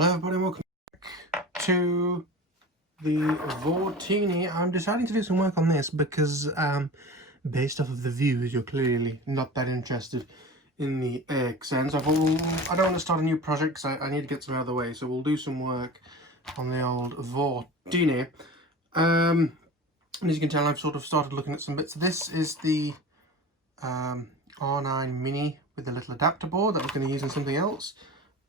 Hello everybody, welcome back to the Vortini. I'm deciding to do some work on this because based off of the views you're clearly not that interested in the accents. I don't want to start a new project because I need to get some out of the way, so we'll do some work on the old Vortini. And as you can tell, I've sort of started looking at some bits. This is the R9 Mini with the little adapter board that I was going to use in something else.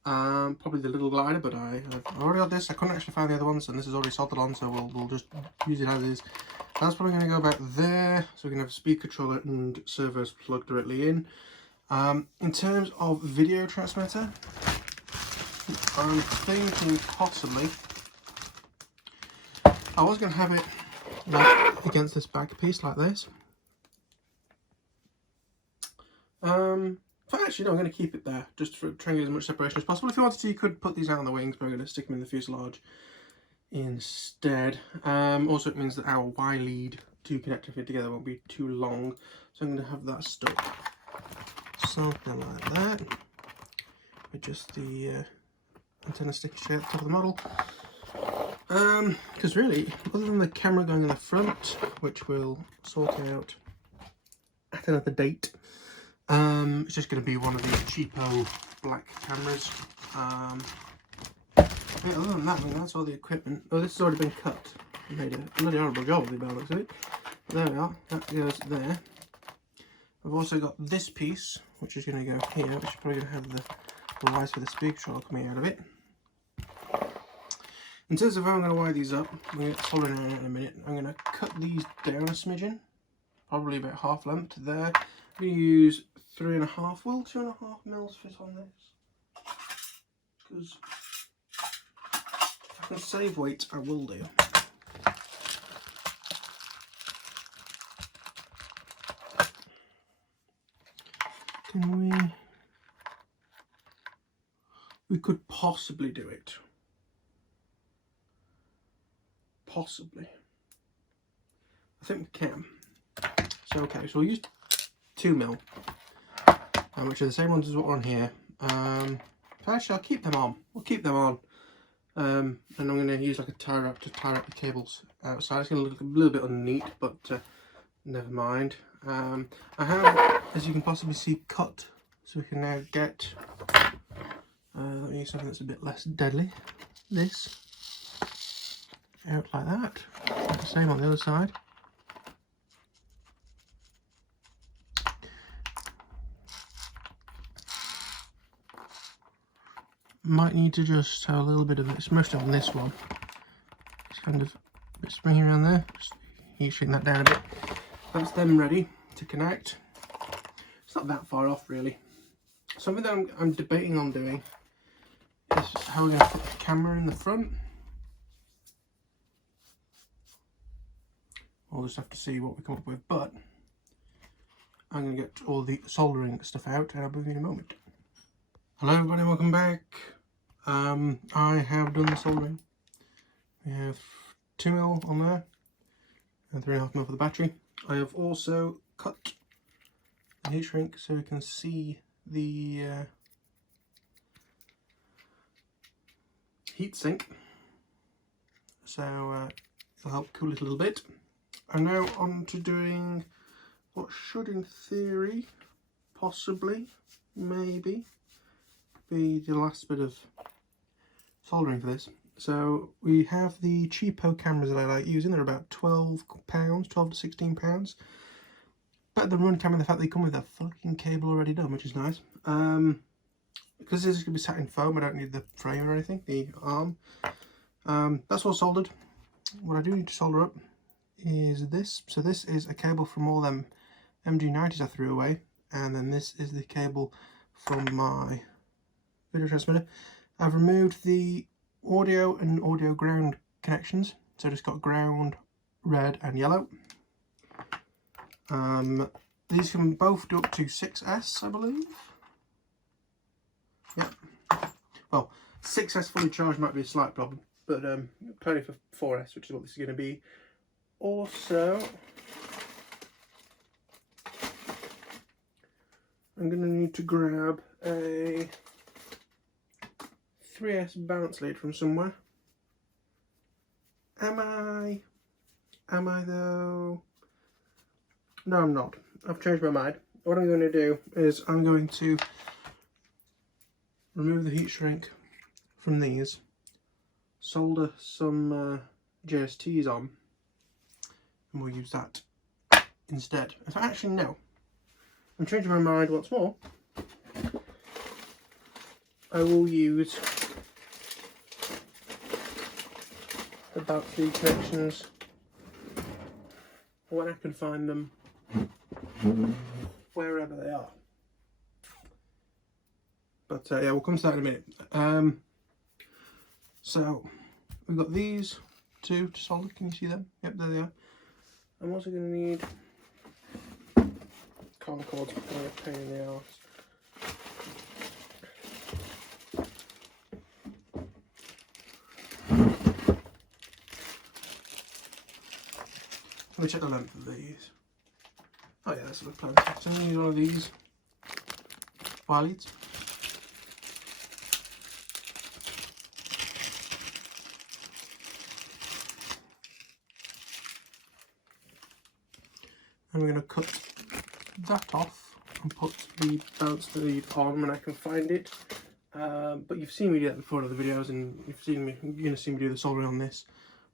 Probably the little glider, but I've already got this. I couldn't actually find the other ones, and this is already soldered on, so we'll just use it as is. That's probably going to go about there, so we can have a speed controller and servos plugged directly in. In terms of video transmitter, I'm thinking possibly I was going to have it like against this back piece like this. But actually, no, I'm going to keep it there, just for trying to get as much separation as possible. If you wanted to, you could put these out on the wings, but I'm going to stick them in the fuselage instead. Also, it means that our Y lead to connect everything together won't be too long, so I'm going to have that stuck something like that, with just the antenna sticking straight at the top of the model. Because really, other than the camera going in the front, which we'll sort out at another date, it's just going to be one of these cheapo black cameras. Yeah, other than that, I mean, that's all the equipment. Oh, this has already been cut. I made a bloody horrible job of the balance of it. There we are, that goes there. I've also got this piece, which is going to go here, which is probably going to have the wires for the speed controller coming out of it. In terms of how I'm going to wire these up, I'm going to get soldering in a minute. I'm going to cut these down a smidgen, probably about half length there. I'm going to use 3.5, will 2.5 mils fit on this? Because if I can save weight, I will do. Can we could possibly do it. Possibly. I think we can. So okay, so we'll use 2 mil, which are the same ones as what are on here. Actually, I'll keep them on. We'll keep them on. And I'm going to use like a tie wrap to tie up the cables outside. It's going to look a little bit unneat, but never mind. I have, as you can possibly see, cut, so we can now get, let me use something that's a bit less deadly. This out like that. The same on the other side. Might need to just have a little bit of this, most on this one. It's kind of a bit springy around there. Just heat shrink that down a bit. That's them ready to connect. It's not that far off really. Something that I'm debating on doing is how we're going to put the camera in the front. We'll just have to see what we come up with, but I'm going to get all the soldering stuff out and I'll be with you in a moment. Hello everybody, welcome back. I have done the soldering. We have 2 mil on there and 3.5 mil for the battery. I have also cut the heat shrink so we can see the heat sink, so it'll help cool it a little bit. I'm now on to doing what should in theory, possibly, maybe, be the last bit of soldering for this. So we have the cheapo cameras that I like using. They're about £12, 12 to £16. Better than run camera, the fact they come with a fucking cable already done, which is nice. Because this is going to be sat in foam, I don't need the frame or anything, the arm. That's all soldered. What I do need to solder up is this. So this is a cable from all them MG90s I threw away, and then this is the cable from my video transmitter. I've removed the audio and audio ground connections, so just got ground, red and yellow. These can both do up to 6S, I believe. Yep. Well, 6S fully charged might be a slight problem, but plenty for 4S, which is what this is going to be. Also, I'm going to need to grab a 3S bounce lead from somewhere. Am I? Am I though? No, I'm not. I've changed my mind. What I'm going to do is I'm going to remove the heat shrink from these, solder some JSTs on, and we'll use that instead. In fact, actually no, I'm changing my mind once more. I will use the bounce lead connections when I can find them, wherever they are. But yeah, we'll come to that in a minute. So we've got these two to solder. Can you see them? Yep, there they are. I'm also going to need collar cords, they're a pain in the arse. Let me check the length of these. Oh yeah, that's a plenty. So I'm going to use one of these wire leads. And we're going to cut that off and put the bounce lead on when I can find it. But you've seen me do that before in other videos, and you're going to see me do the soldering on this,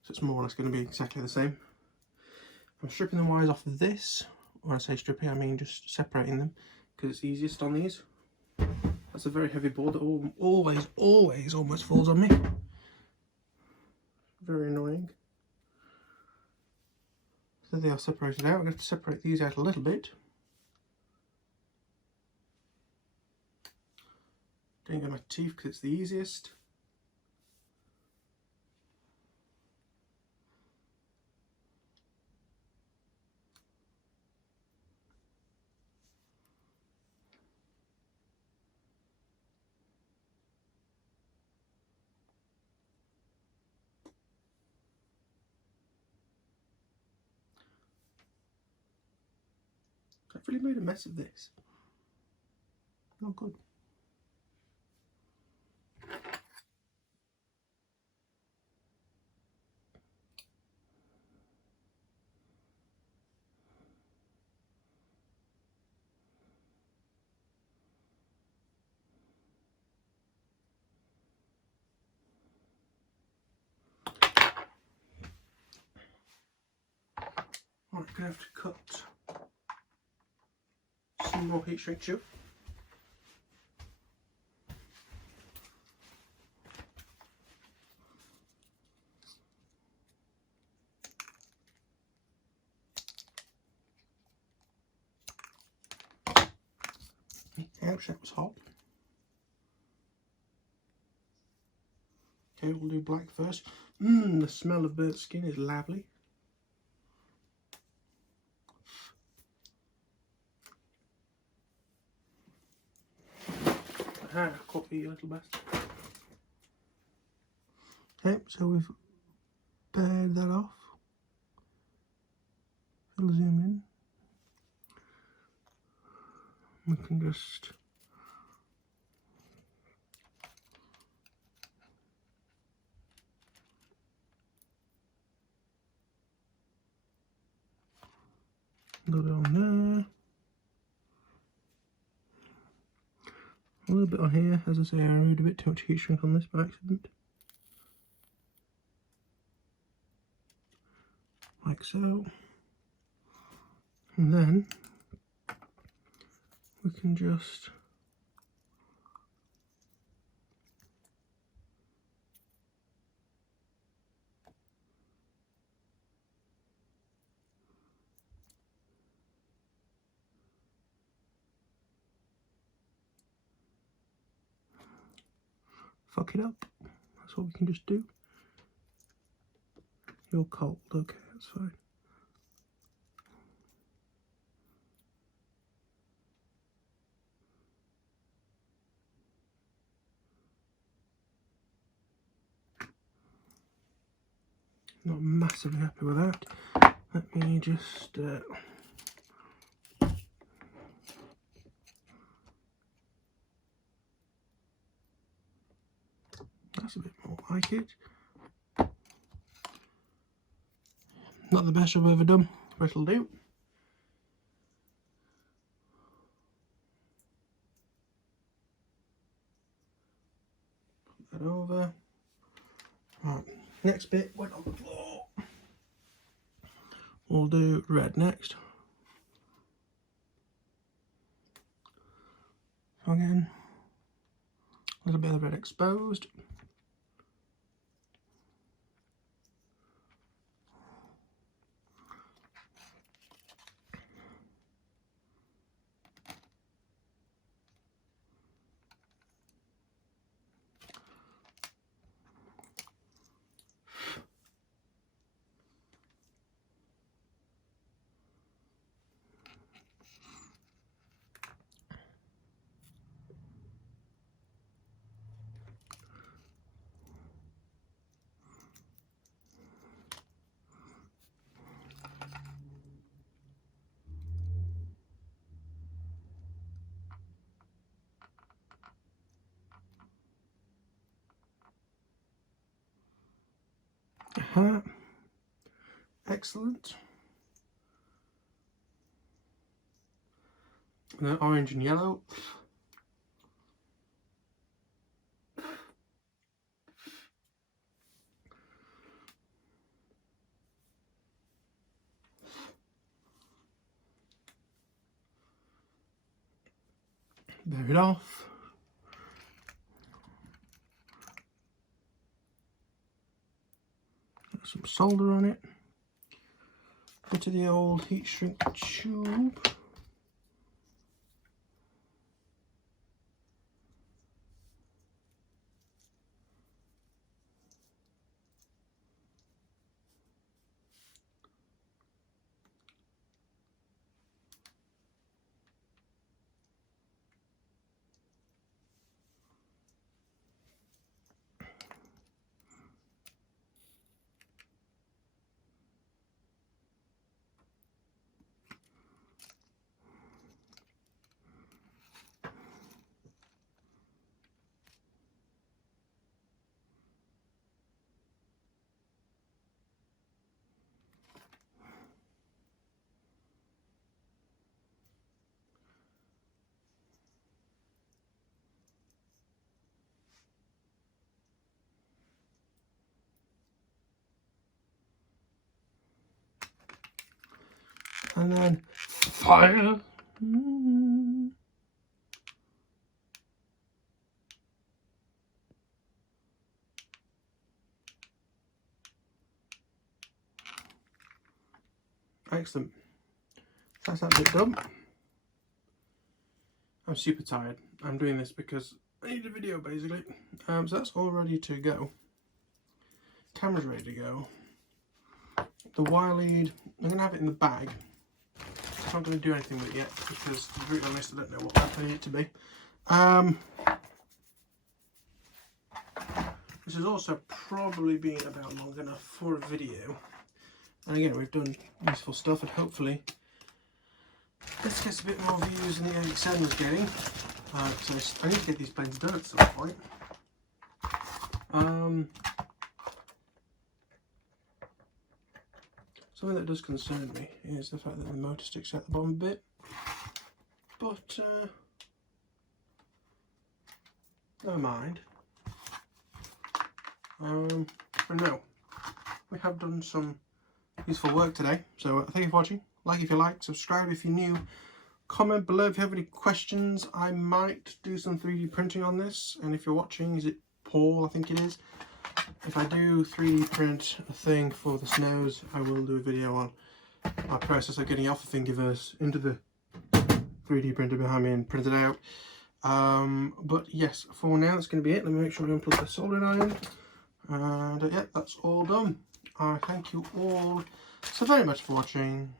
so it's more or less going to be exactly the same. I'm stripping the wires off of this. When I say stripping, I mean just separating them, because it's easiest on these. That's a very heavy board that always almost falls on me. Very annoying. So they are separated out. I'm going to separate these out a little bit. Don't get my teeth because it's the easiest. I've really made a mess of this. Not good. I'm going to have to cut some more heat shrink tube. Ouch, that was hot. Okay, we'll do black first. The smell of burnt skin is lovely. Aha, caught you little bastard. Okay, so we've pared that off. I'll zoom in. We can just go down there. A little bit on here. As I say, I removed a bit too much heat shrink on this by accident. Like so. And then we can just fuck it up. That's what we can just do. You're cold, okay, that's fine. Not massively happy with that. Let me just like it. Not the best I've ever done, but it'll do. Put that over. Right, next bit went on the floor. We'll do red next. So again, a little bit of red exposed. Excellent. And then orange and yellow. Bear it off. Got some solder on it. Bit of the old heat shrink tube. And then fire. Excellent. That's that bit done. I'm super tired. I'm doing this because I need a video basically. So that's all ready to go. Camera's ready to go. The wire lead, I'm going to have it in the bag. I'm not going to do anything with it yet because, to be really honest, I don't know what I need it to be. This has also probably been about long enough for a video. And again, we've done useful stuff, and hopefully this gets a bit more views than the AXN was getting. So I need to get these planes done at some point. Something that does concern me is the fact that the motor sticks out the bottom a bit. But never mind. But no, we have done some useful work today. So thank you for watching. Like if you like, subscribe if you're new, comment below if you have any questions. I might do some 3D printing on this, and if you're watching, is it Paul, I think it is. If I do 3D print a thing for the snows, I will do a video on my process of getting off the Thingiverse into the 3D printer behind me and print it out. But yes, for now that's going to be it. Let me make sure I unplug the soldering iron. And yeah, that's all done. I thank you all so very much for watching.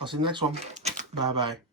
I'll see you in the next one. Bye bye.